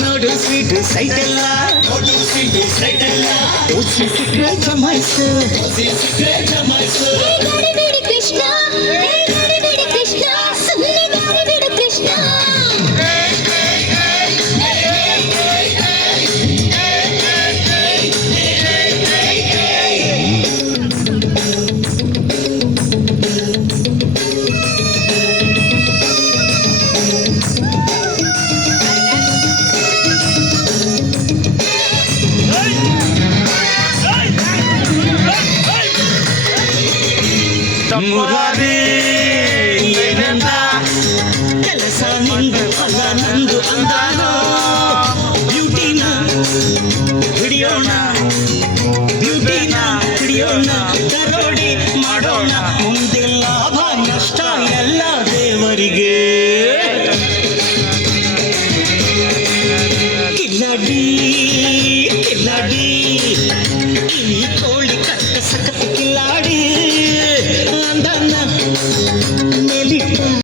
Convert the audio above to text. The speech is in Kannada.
ನೋಡು ಸ್ವೀಟು ಸೈಟೆಲ್ಲ ಓಸಿ ಸಿಕ್ರೆ ಜಮಾಯಿಸು ಗಡಿಬಿಡಿ ಕೃಷ್ಣ ಗಡಿಬಿಡಿ ಕೃಷ್ಣ ಸುಮ್ಮನೆ ಗಡಿಬಿಡಿ ಕೃಷ್ಣ ಮುರಾರಿ ಏನಂದ ಕೆಲಸ ನಿಂದು ಅಲ್ಲ ನಂದು ಅಂದಾನೋ ಬ್ಯೂಟಿನ ಹಿಡಿಯೋಣ ಬ್ಯೂಟಿನ ಹಿಡಿಯೋಣ ದರೋಡಿ ಮಾಡೋಣ ಮುಂದೆ ಲಾಭ ನಷ್ಟ ಎಲ್ಲ ದೇವರಿಗೆ ಕಿಲ್ಲಡಿ ಕಿಲ್ಲಡಿ ಈ ಕೋಳಿ ಕಟ್ಟ ಸಕತ್ತಿಗೆ